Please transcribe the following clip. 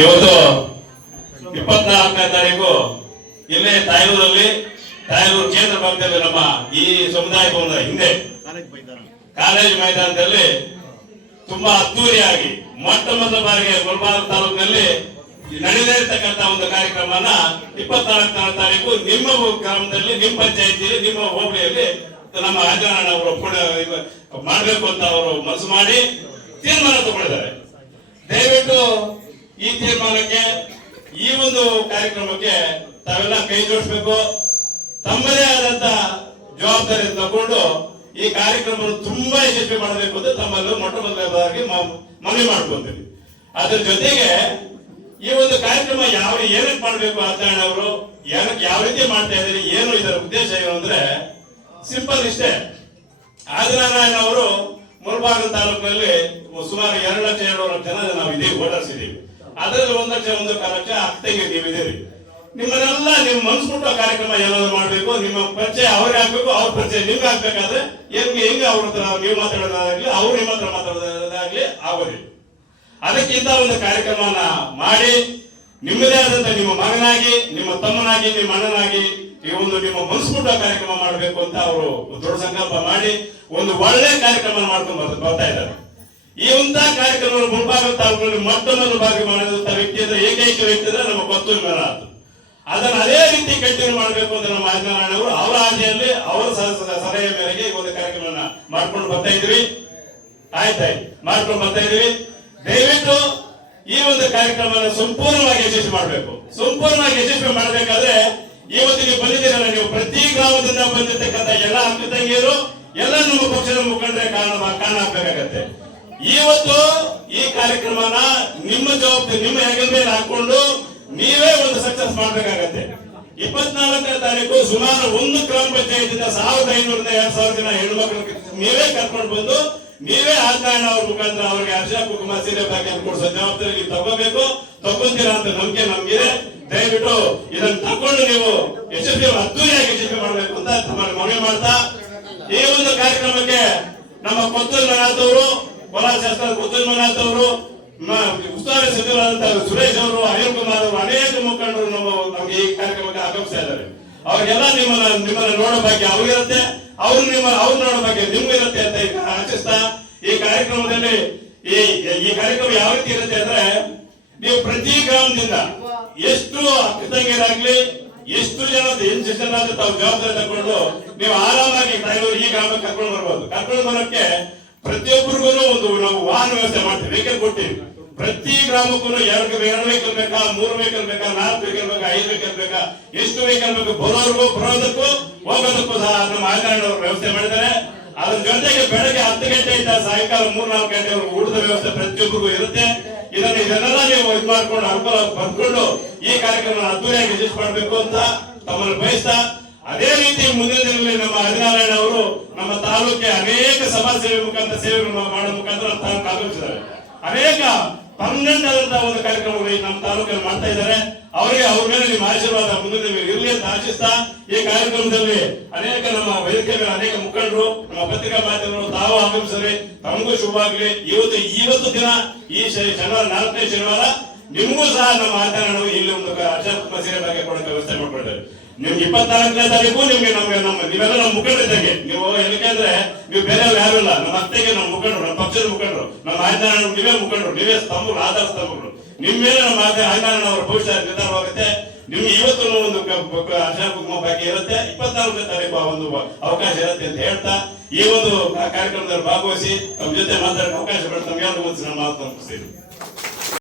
ಇವತ್ತು ಇಪ್ಪತ್ನಾಲ್ಕನೇ ತಾರೀಕು ಇಲ್ಲೇ ತಾಯೂರಲ್ಲಿ ತಾಯೂರು ಕೇಂದ್ರ ಭಾಗದಲ್ಲಿ ನಮ್ಮ ಈ ಸಮುದಾಯ ಭವನದ ಹಿಂದೆ ಕಾಲೇಜ್ ಮೈದಾನದಲ್ಲಿ ತುಂಬಾ ಅದ್ದೂರಿಯಾಗಿ ಮೊಟ್ಟ ಮೊದಲ ಬಾರಿಗೆ ಗುಲ್ಬಾರ ತಾಲೂಕಿನಲ್ಲಿ ನಡೆದೇ ಇರತಕ್ಕಂತಹ ಒಂದು ಕಾರ್ಯಕ್ರಮನ ಇಪ್ಪತ್ನಾಲ್ಕನೇ ತಾರೀಕು ನಿಮ್ಮ ಗ್ರಾಮದಲ್ಲಿ, ನಿಮ್ಮ ಪಂಚಾಯತಿಯಲ್ಲಿ, ನಿಮ್ಮ ಹೋಬಳಿಯಲ್ಲಿ ನಮ್ಮ ರಾಜನಾರಾಯಣ ಅವರು ಮಾಡಬೇಕು ಅಂತ ಅವರು ಮನಸ್ಸು ಮಾಡಿ ತೀರ್ಮಾನ ತಗೊಂಡಿದ್ದಾರೆ. ದಯವಿಟ್ಟು ಈ ತೀರ್ಮಾನಕ್ಕೆ, ಈ ಒಂದು ಕಾರ್ಯಕ್ರಮಕ್ಕೆ ತಾವೆಲ್ಲ ಕೈ ಜೋಡಿಸ್ಬೇಕು. ತಮ್ಮದೇ ಆದಂತ ಜವಾಬ್ದಾರಿ ತಗೊಂಡು ಈ ಕಾರ್ಯಕ್ರಮವನ್ನು ತುಂಬಾ ಯಶಸ್ವಿ ಮಾಡಬೇಕು ಅಂತ ತಮ್ಮಲ್ಲೂ ಮೊಟ್ಟ ಮೊದಲನೇದಾಗಿ ಮ- ಮನವಿ ಮಾಡ್ಕೊಂತೀವಿ. ಅದ್ರ ಜೊತೆಗೆ ಈ ಒಂದು ಕಾರ್ಯಕ್ರಮ ಯಾವ ಏನಕ್ಕೆ ಮಾಡಬೇಕು ಅಂತ ಅವರು, ಏನಕ್ಕೆ ಯಾವ ರೀತಿ ಮಾಡ್ತಾ ಇದ್ದಾರೆ, ಏನು ಇದರ ಉದ್ದೇಶ ಏನು ಅಂದ್ರೆ, ಸಿಂಪಲ್ ಇಷ್ಟೇ. ಆದಿನಾರಾಯಣ ಅವರು ಮುಳಬಾಗ ತಾಲೂಕಿನಲ್ಲಿ ಸುಮಾರು ಎರಡು ಲಕ್ಷ ಎರಡು ಲಕ್ಷ ಜನ ನಾವು ಇದೇ ವೋಟರ್ಸ್ ಇದೀವಿ ಅದರಲ್ಲಿ ಒಂದು ಲಕ್ಷ ಒಂದು ಲಕ್ಷ ಅಕ್ಕಂಗೆ ನೀವು ಇದೀರಿ ನಿಮ್ಮನ್ನೆಲ್ಲ ನಿಮ್ ಮನ್ಸು ಮುಟ್ಟೋ ಕಾರ್ಯಕ್ರಮ ಏನಾದ್ರು ಮಾಡಬೇಕು, ನಿಮ್ಮ ಪರಿಚಯ ಅವ್ರಿಗೆ ಆಗ್ಬೇಕು, ಅವ್ರ ಪರಿಚಯ ನಿಮ್ಗೆ ಹಾಕ್ಬೇಕಾದ್ರೆ ಹೆಂಗೆ ಹೆಂಗೆ ಅವ್ರ ಹತ್ರ ನೀವು ಮಾತಾಡೋದಾಗ್ಲಿ, ಅವ್ರು ನಿಮ್ಮ ಹತ್ರ ಮಾತಾಡೋದಾಗ್ಲಿ ಆಗೋದಿಲ್ಲ. ಅದಕ್ಕಿಂತ ಒಂದು ಕಾರ್ಯಕ್ರಮನ ಮಾಡಿ, ನಿಮ್ಮದೇ ಆದಂತ ನಿಮ್ಮ ಮಗನಾಗಿ, ನಿಮ್ಮ ತಮ್ಮನಾಗಿ, ನಿಮ್ಮ ಅಣ್ಣನಾಗಿ ಈ ಒಂದು ನಿಮ್ಮ ಮನಸ್ಸುಮುಟ್ಟ ಕಾರ್ಯಕ್ರಮ ಮಾಡಬೇಕು ಅಂತ ಅವರು ದೊಡ್ಡ ಸಂಕಲ್ಪ ಮಾಡಿ ಒಂದು ಒಳ್ಳೆ ಕಾರ್ಯಕ್ರಮ ಮಾಡ್ಕೊಂಡು ಬರ್ತಾ- ಇದ್ದಾರೆ. ಈ ಒಂದು ಕಾರ್ಯಕ್ರಮ ಮುಂಭಾಗ ತಾಲೂಕಿನಲ್ಲಿ ಮತ್ತೊಂದನ್ನು ಭಾಗಿ ಮಾಡಿದಂತ ವ್ಯಕ್ತಿ ಅಂದ್ರೆ ಏಕೈಕ ವ್ಯಕ್ತಿ ಅಂದ್ರೆ ನಮ್ಮ ಕೊತ್ತೂರು ಮೇಲಾತು ಅದನ್ನ ಅದೇ ರೀತಿ ಕಂಟಿನ್ಯೂ ಮಾಡಬೇಕು ಅಂತ ನಮ್ಮ ಆದಿನಾರಾಯಣ ಅವರು ಅವರ ಆಜೆಯಲ್ಲಿ ಅವರ ಸಲಹೆ ಮೇರೆಗೆ ಈ ಒಂದು ಕಾರ್ಯಕ್ರಮನ ಮಾಡ್ಕೊಂಡು ಬರ್ತಾ ಇದ್ವಿ. ಆಯ್ತಾಯ್ತು. ಮಾಡ್ಕೊಂಡು ಬರ್ತಾ ಇದ್ವಿ. ದಯವಿಟ್ಟು ಈ ಒಂದು ಕಾರ್ಯಕ್ರಮನ ಸಂಪೂರ್ಣವಾಗಿ ಯಶಸ್ವಿ ಮಾಡಬೇಕು. ಸಂಪೂರ್ಣವಾಗಿ ಯಶಸ್ವಿ ಮಾಡಬೇಕಾದ್ರೆ ಇವತ್ತು ನೀವು ನೀವು, ಪ್ರತಿ ಗ್ರಾಮದಿಂದ ಬಂದಿರ್ತಕ್ಕಂಥ ಎಲ್ಲ ಅಕ್ಕ ತಂಗಿಯರು ಎಲ್ಲ ನಮ್ಮ ಪಕ್ಷದ ಮುಖಂಡರೇ ಕಾರಣ ಕಾರಣ ಆಗ್ಬೇಕಾಗತ್ತೆ. ಇವತ್ತು ಈ ಕಾರ್ಯಕ್ರಮನ ನಿಮ್ಮ ಜವಾಬ್ದಾರಿ, ನಿಮ್ಮ ಹೆಗಲ ಮೇಲೆ ಹಾಕೊಂಡು ನೀವೇ ಒಂದು ಸಕ್ಸಸ್ ಮಾಡ್ಬೇಕಾಗತ್ತೆ. ಇಪ್ಪತ್ನಾಲ್ಕನೇ ತಾರೀಕು ಸುಮಾರು ಒಂದು ಗ್ರಾಮ ಪಂಚಾಯತಿಂದ ಸಾವಿರದ ಐನೂರಿಂದ ಎರಡ್ ಸಾವಿರ ಜನ ಹೆಣ್ಮಕ್ಳು ನೀವೇ ಕರ್ಕೊಂಡು ಬಂದು, ನೀವೇ ಆತ್ಮಾಯಣ ಅವ್ರ ಮುಖಾಂತರ ಅವ್ರಿಗೆ ಅರ್ಶನ ಕುಮಾರ್ ಸೀರೆ ಪ್ಯಾಕೆಟ್ ಕೊಡಿಸೋ ಜವಾಬ್ದಾರಿ ನೀವು ತಗೋಬೇಕು. ತಗೊಂತೀರಾ ಅಂತ ನಂಬಿಕೆ ನಮ್ಗಿದೆ ದಯವಿಟ್ಟು ಇದನ್ನ ತಕೊಂಡು ನೀವು ಯಶಸ್ವಿ ಅದ್ದೂರಿಯಾಗಿ ಯಶಸ್ವಿ ಮಾಡಬೇಕು ಅಂತ ತಮ್ಮಲ್ಲಿ ಮನವಿ ಮಾಡ್ತಾ ಈ ಒಂದು ಕಾರ್ಯಕ್ರಮಕ್ಕೆ ನಮ್ಮ ಕೊತ್ತೂರು ಮಂಜುನಾಥ್ ಅವರು ಕೋಲಾರ ಶಾಸಕ ಕೊತ್ತೂರು ಮಂಜುನಾಥ್ ಅವರು ಉಸ್ತುವಾರಿ ಸಚಿವರಾದಂತಹ ಸುರೇಶ್ ಅವರು ಅನಿಲ್ ಕುಮಾರ್ ಅವರು ಅನೇಕ ಮುಖಂಡರು ನಮ್ಮ ನಮ್ಗೆ ಈ ಕಾರ್ಯಕ್ರಮಕ್ಕೆ ಆಗಮಿಸ್ತಾ ಇದ್ದಾರೆ. ಅವ್ರಿಗೆಲ್ಲ ನಿಮ್ಮನ್ನ ನಿಮ್ಮನ್ನ ನೋಡೋ ಬಗ್ಗೆ ಅವ್ರಿಗಿರುತ್ತೆ ಅವ್ರು ನಿಮ್ಮ ಅವ್ರು ನೋಡೋ ಬಗ್ಗೆ ನಿಮ್ಗೂ ಇರುತ್ತೆ ಅಂತ ಆಶಿಸ್ತಾ ಈ ಕಾರ್ಯಕ್ರಮದಲ್ಲಿ ಈ ಈ ಕಾರ್ಯಕ್ರಮ ಯಾವ ರೀತಿ ಇರುತ್ತೆ ಅಂದ್ರೆ ನೀವು ಪ್ರತಿ ಗ್ರಾಮದಿಂದ ಎಷ್ಟು ಅಕ್ಕ ತಂಗಿಯರಾಗ್ಲಿ ಎಷ್ಟು ಜನ ಎಷ್ಟು ಜನ ತಾವು ಜವಾಬ್ದಾರಿ ತಗೊಂಡು ನೀವು ಆರಾಮಾಗಿ ತಾಯಿಯವರು ಈ ಗ್ರಾಮಕ್ಕೆ ಕರ್ಕೊಂಡು ಬರ್ಬೋದು. ಕರ್ಕೊಂಡು ಬರೋಕೆ ಪ್ರತಿಯೊಬ್ಬರಿಗೂ ಒಂದು ನಾವು ವಾಹನ ವ್ಯವಸ್ಥೆ ಮಾಡ್ತೀವಿ ವೆಹಿಕಲ್ ಕೊಟ್ಟಿವಿ ಪ್ರತಿ ಗ್ರಾಮಕ್ಕೂ ಎರಡು ಎರಡು ವೆಹಿಕಲ್ ಬೇಕಾ, ಮೂರು ವೆಹಿಕಲ್ ಬೇಕಾ, ನಾಲ್ಕು ವೆಹಿಕಲ್ ಬೇಕಾ, ಐದು ವೆಹಿಕಲ್ ಬೇಕಾ, ಎಷ್ಟು ವೆಹಿಕಲ್ ಬೇಕು ಬರೋರ್ಗೂ ಬರೋದಕ್ಕೂ, ಹೋಗೋದಕ್ಕೂ ಸಹ ನಮ್ಮ ಆಯ್ಕೆ ವ್ಯವಸ್ಥೆ ಮಾಡಿದ್ದಾರೆ. ಅದ್ರ ಜೊತೆಗೆ ಬೆಳಗ್ಗೆ ಹತ್ತು ಗಂಟೆಯಿಂದ ಸಾಯಂಕಾಲ ಮೂರ್ ನಾಲ್ಕು ಗಂಟೆವರೆಗೂ ಊಟದ ವ್ಯವಸ್ಥೆ ಪ್ರತಿಯೊಬ್ಬರಿಗೂ ಇರುತ್ತೆ. ಇದನ್ನ ಇದನ್ನೆಲ್ಲ ನೀವು ಇದು ಮಾಡ್ಕೊಂಡು ಅನುಕೂಲ ಬಂದ್ಕೊಂಡು ಈ ಕಾರ್ಯಕ್ರಮ ಅದ್ದೂರಿಯಾಗಿ ಯಶಸ್ವಿ ಮಾಡಬೇಕು ಅಂತ ತಮ್ಮನ್ನು ಬಯಸ್ತಾ, ಅದೇ ರೀತಿ ಮುಂದಿನ ದಿನಗಳಲ್ಲಿ ನಮ್ಮ ಹರಿನಾರಾಯಣ ಅವರು ನಮ್ಮ ತಾಲೂಕಿಗೆ ಅನೇಕ ಸಮಾಜ ಸೇವೆ ಮುಖಾಂತರ ಸೇವೆಗಳನ್ನು ಮಾಡೋ ಮುಖಾಂತರ ನಮ್ಮ ತಾಲೂಕು ಅನೇಕ ಪರ್ಮನೆಂಟ್ ಆದಂತಹ ಒಂದು ಕಾರ್ಯಕ್ರಮಗಳು ನಮ್ಮ ತಾಲೂಕಲ್ಲಿ ಮಾಡ್ತಾ ಇದ್ದಾರೆ. ಅವರಿಗೆ ಅವ್ರ ಮೇಲೆ ನಿಮ್ಮ ಆಶೀರ್ವಾದ ಮುಂದಿನ ಮೇಲೆ ಇರಲಿ ಅಂತ ಆಶಿಸ್ತಾ ಈ ಕಾರ್ಯಕ್ರಮದಲ್ಲಿ ಅನೇಕ ನಮ್ಮ ವೈದ್ಯರ ಅನೇಕ ಮುಖಂಡರು, ನಮ್ಮ ಪತ್ರಿಕಾ ಮಾಧ್ಯಮಗಳು ತಾವು ಆಗಮಿಸಲಿ ತಮಗೂ ಶುಭವಾಗಲಿ ಇವತ್ತು ಇವತ್ತು ದಿನ ಈ ಶನಿವಾರ, ನಾಲ್ಕನೇ ಶನಿವಾರ ನಿಮಗೂ ಸಹ ನಮ್ಮ ಆಚರಣೆ ಇಲ್ಲಿ ಒಂದು ಅಶೋಕ್ ಸೀರೆ ಬಗ್ಗೆ ಕೊಡೋಕೆ ವ್ಯವಸ್ಥೆ ಮಾಡ್ಕೊಂಡಿದ್ದಾರೆ ನಿಮ್ಗೆ ಇಪ್ಪತ್ನಾಲ್ಕನೇ ತಾರೀಕು ನಿಮ್ಗೆ ನಮ್ಗೆ ನಮ್ಮ ನೀವೆಲ್ಲ ನಮ್ಮ ಮುಖಂಡರಿದ್ದಂಗೆ ನೀವು ಏನಕ್ಕೆ ಅಂದ್ರೆ ನೀವು ಬೇರೆ ಯಾರು ಇಲ್ಲ, ನಮ್ಮ ಅತ್ತೆಗೆ ನಮ್ಮ ಮುಖಂಡರು. ಪಕ್ಷದ ಮುಖಂಡರು, ನಮ್ಮ ಆಜ್ಞಾನ ನೀವೇ ಮುಖಂಡರು ನೀವೇ ಸ್ತಂಭಗಳು ಆಧಾರ ಸ್ತಂಭಗಳು ನಿಮ್ಮ ಮೇಲೆ ನಮ್ಮ ಆಜ್ಞಾನ ಅವರ ಭವಿಷ್ಯ ನಿರ್ಧಾರವಾಗುತ್ತೆ. ನಿಮ್ಗೆ ಇವತ್ತು ಒಂದು ಅರ್ಶನ ಕುಂಕುಮ ಬಗ್ಗೆ ಇರುತ್ತೆ. ಇಪ್ಪತ್ನಾಲ್ಕನೇ ತಾರೀಕು ಆ ಒಂದು ಅವಕಾಶ ಇರುತ್ತೆ ಅಂತ ಹೇಳ್ತಾ, ಈ ಒಂದು ಕಾರ್ಯಕ್ರಮದಲ್ಲಿ ಭಾಗವಹಿಸಿ ನಮ್ಮ ಜೊತೆ ಮಾತಾಡೋ ಅವಕಾಶ ಪಡೆದು ನಮ್ಗೆ ಮಾತು ಮುಗಿಸ್ತೀನಿ